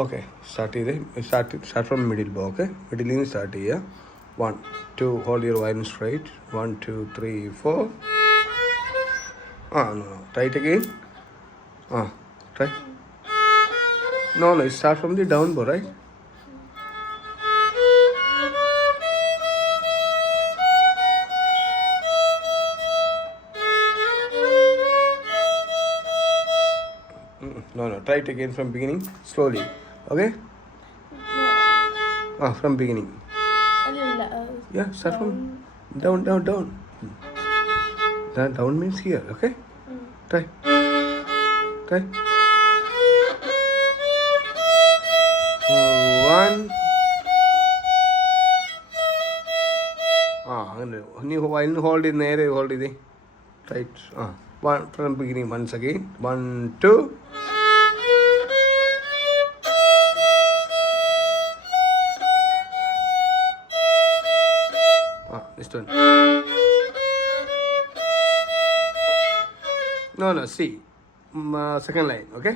Okay, start from middle bow. Okay, middle in start here. 1, 2, hold your violin straight. 1, 2, 3, 4. No. Try it again. Try. No. Start from the down bow, right? No. Try it again from beginning, slowly. Okay? From beginning. Yeah, start from down. Down means here, okay? Try. One. അങ്ങനെ നീ വയലിന് hold ചെയ്ത് നേരെ hold ചെയ്തേ. Right. One from beginning once again. 1, 2. This one. No. See. Second line, okay?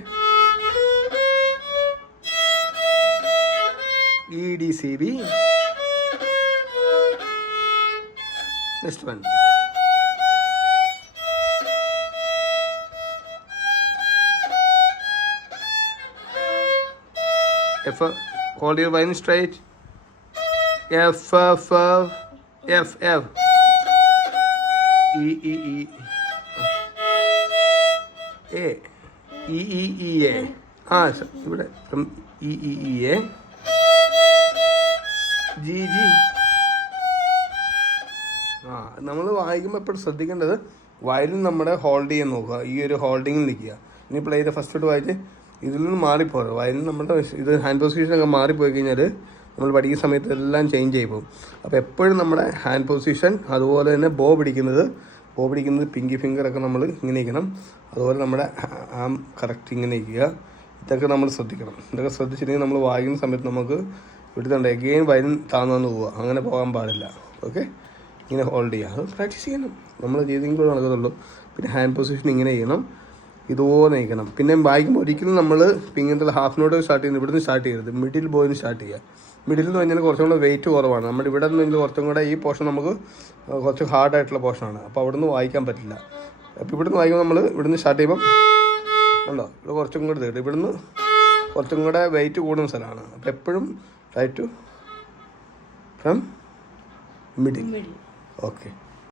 E, D, C, B. Next one. F. Hold your violin straight. F. E. A. E. A. ഇവിടെ from E. A. G. നമ്മൾ വായിക്കുമ്പോൾ എപ്പോഴും ശ്രദ്ധിക്കേണ്ടത് violin നമ്മുടെ hold ചെയ്യാൻ നോക്കുക. ഈ ഒരു ഹോൾഡിങ്ങിൽ നിൽക്കുക. ഇനി പ്ലേ ചെയ്ത് ഫസ്റ്റ് തൊട്ട് വായിച്ച് ഇതിൽ നിന്ന് മാറിപ്പോകും. വയലിൻ നമ്മുടെ ഇത് ഹാൻഡ് പൊസിഷനൊക്കെ മാറിപ്പോയി കഴിഞ്ഞാൽ നമ്മൾ പഠിക്കുന്ന സമയത്ത് എല്ലാം ചേഞ്ച് ആയി പോകും. അപ്പോൾ എപ്പോഴും നമ്മുടെ ഹാൻഡ് പൊസിഷൻ, അതുപോലെ തന്നെ ബോ പിടിക്കുന്നത് പിങ്കി ഫിംഗറൊക്കെ നമ്മൾ ഇങ്ങനെ ഇരിക്കണം. അതുപോലെ നമ്മുടെ ആം കറക്റ്റ് ഇങ്ങനെ ഇരിക്കുക. ഇതൊക്കെ നമ്മൾ ശ്രദ്ധിക്കണം. ഇതൊക്കെ ശ്രദ്ധിച്ചിട്ടുണ്ടെങ്കിൽ നമ്മൾ വായിക്കുന്ന സമയത്ത് നമുക്ക് ഇവിടുത്തെ എഗെയിൻ വയലിൻ താന്നു പോവുക. അങ്ങനെ പോകാൻ പാടില്ല. ഓക്കെ, ഇങ്ങനെ ഹോൾഡ് ചെയ്യുക. അത് പ്രാക്ടീസ് ചെയ്യണം. നമ്മൾ ചെയ്തെങ്കിലും നടക്കത്തുള്ളൂ. പിന്നെ ഹാൻഡ് പൊസിഷൻ ഇങ്ങനെ ചെയ്യണം, ഇതുപോലെ നിൽക്കണം. പിന്നെ വായിക്കുമ്പോൾ ഒരിക്കലും നമ്മൾ ഇങ്ങനത്തെ ഹാഫ് നോട്ട് സ്റ്റാർട്ട് ചെയ്യുന്നത് ഇവിടുന്ന് സ്റ്റാർട്ട് ചെയ്യരുത്. മിഡിൽ ബോയിന് സ്റ്റാർട്ട് ചെയ്യുക. മിഡിൽ എന്ന് പറഞ്ഞാൽ കുറച്ചും കൂടെ വെയിറ്റ് കുറവാണ്. നമ്മുടെ ഇവിടെ നിന്ന് കുറച്ചും കൂടെ ഈ പോർഷൻ നമുക്ക് കുറച്ച് ഹാർഡായിട്ടുള്ള പോർഷനാണ്. അപ്പോൾ അവിടെ നിന്ന് വായിക്കാൻ പറ്റില്ല. അപ്പോൾ ഇവിടുന്ന് വായിക്കുമ്പോൾ നമ്മൾ ഇവിടുന്ന് സ്റ്റാർട്ട് ചെയ്യുമ്പം ഉണ്ടോ ഇവിടെ കുറച്ചും കൂടെ തേടും. ഇവിടുന്ന് കുറച്ചും കൂടെ വെയിറ്റ് കൂടുന്ന സ്ഥലമാണ്. അപ്പോൾ എപ്പോഴും try to from middle. Okay.